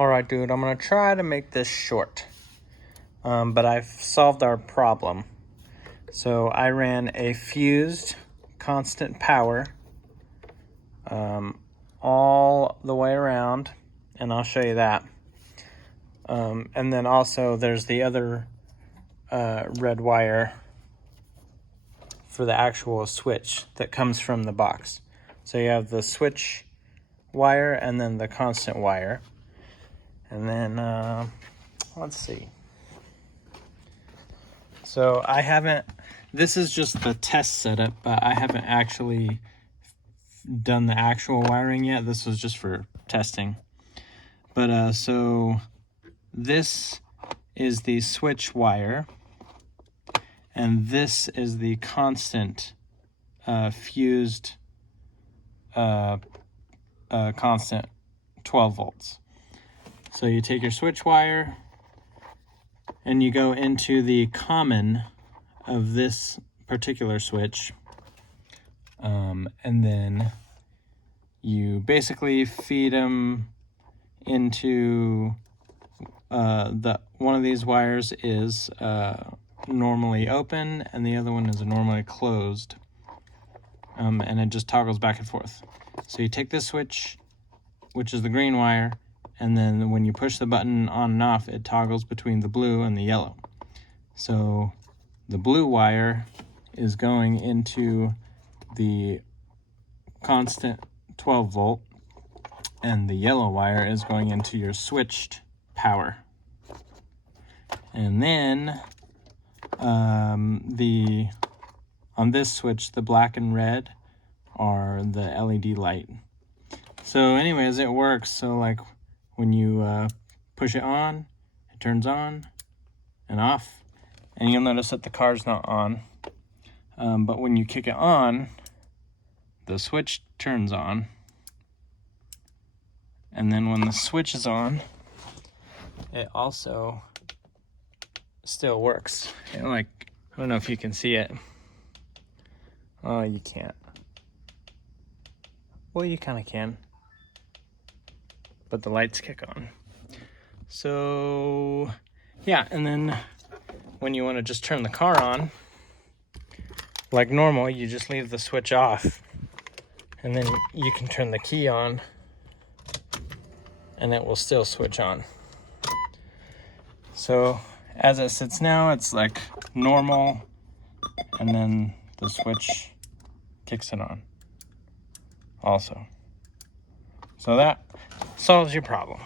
Alright, dude, I'm gonna try to make this short. But I've solved our problem. So I ran a fused constant power all the way around, and I'll show you that. And then also there's the other red wire for the actual switch that comes from the box. So you have the switch wire and then the constant wire. And then, let's see. So this is just the test setup, but I haven't actually done the actual wiring yet. This was just for testing. But so this is the switch wire, and this is the constant fused constant 12 volts. So you take your switch wire and you go into the common of this particular switch, and then you basically feed them into one of these wires is normally open and the other one is normally closed, and it just toggles back and forth. So you take this switch, which is the green wire, and then when you push the button on and off, it toggles between the blue and the yellow. So the blue wire is going into the constant 12 volt, and the yellow wire is going into your switched power. And then on this switch, the black and red are the LED light. So anyways, it works. So like when you push it on, it turns on and off, and you'll notice that the car's not on. But when you kick it on, the switch turns on. And then when the switch is on, it also still works. And like, I don't know if you can see it. Oh, you can't. Well, you kind of can. But the lights kick on. So, yeah, and then when you want to just turn the car on, like normal, you just leave the switch off. And then you can turn the key on, and it will still switch on. So as it sits now, it's like normal, and then the switch kicks it on also. So that solves your problem.